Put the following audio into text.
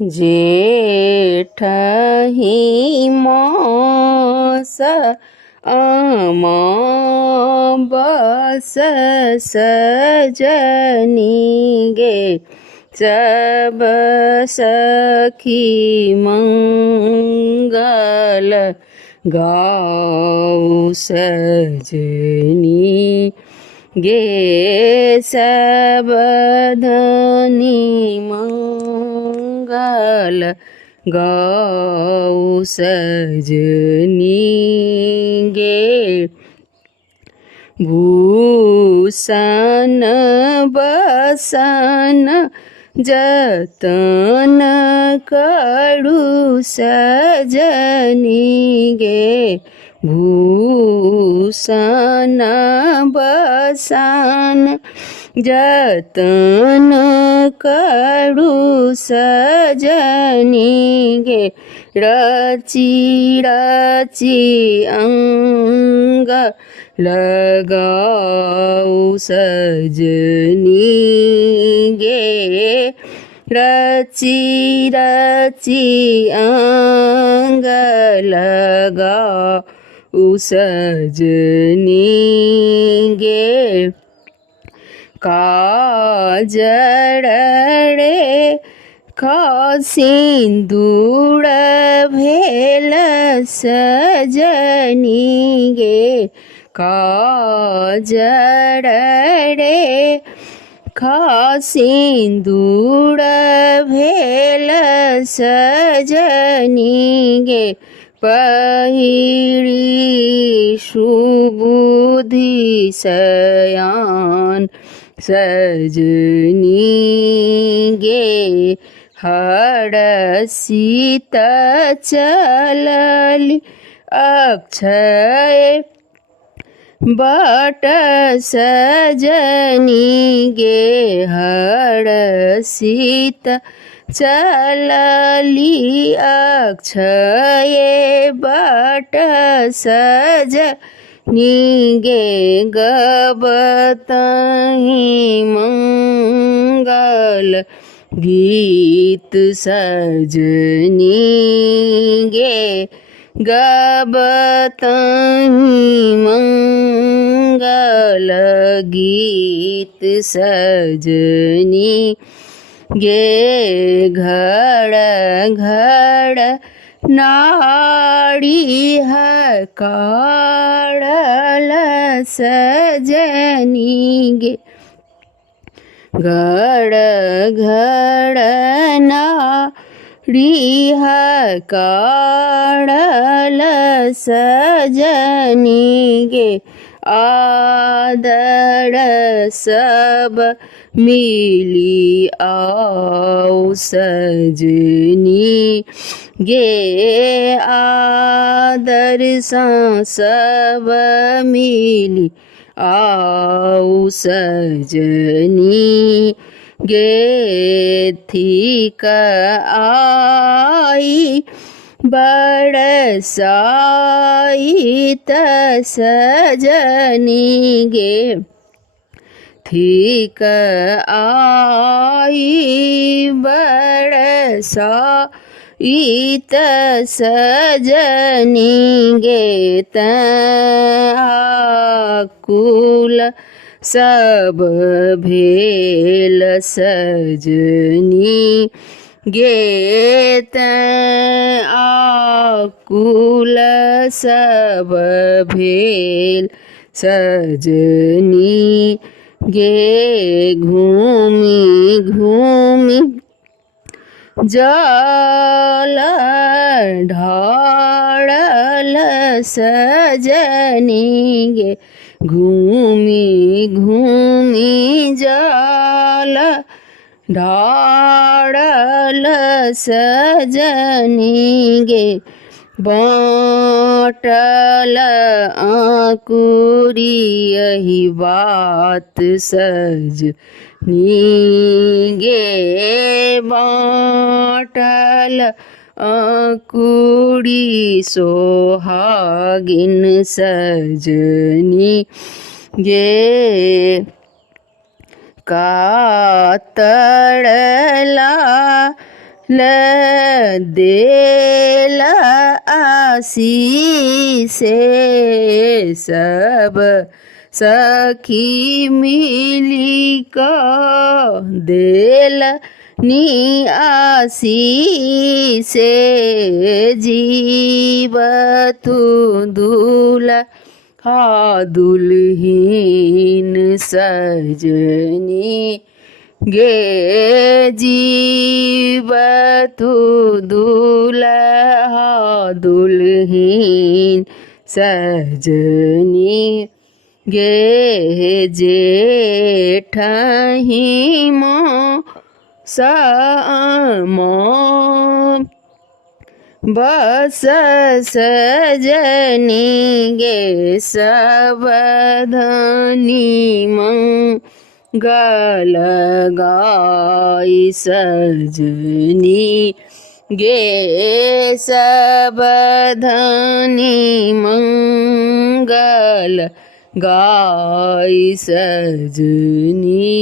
जेठहि मास अमावस सजनी गे सब सखी मंगल गाओ सजनी गे सब धनी मंगल गाओ सजनी गे भूषण बसन जतन करू सजनी गे भूषण बसन जतन करू सजनी गे रची रची अंग लगाओ सजनी गे रची रची अंग लगाओ सजनी गे काजळ रे का सिंदूर भेल सजनी गे काजळ रे का सिंदूर भेल सजनी गे पहिरी सुबुद्धि सयान सजनी गे हरसित चलली अक्षय बट सजनी गे हरसित चलली अक्षय बट सजनी गे गबतहि मंगल गीत सजनी गे गबतहि मंगल गीत सजनी गे घड़ घड़ नाड़ी हकाड़ल सजनी गे घड़ घड़ नाड़ी हकाड़ल सजनी गे आदर सब मिली आओ सजनी गे आदर सब मिली आओ सजनी गे थीक आई बरसाइत सजनी गे थीक आई बरसाइत सजनी गे आकुल सब भेल सजनी गे आकुल सब भेल सजनी गे घूमी घूमी जल ढाळल सजनी गे घूमी घूमी जल ढाळल सजनी गे बाटल आकुरी यही बात सजनी गे बाटल आकुरी सोहागिन सजनी गे कातरला देल आशीषे सब सखी मिली क देल नी आशीषे जीव तू दूल्हा दुल्हीन सजनी गे जीव तू दूल्हा दुल्हीन सजनी गे जेठही मो सामो बस सजनी गे सबधनी मंगल गाई सजनी गे सबधनी मंगल गाई सजनी।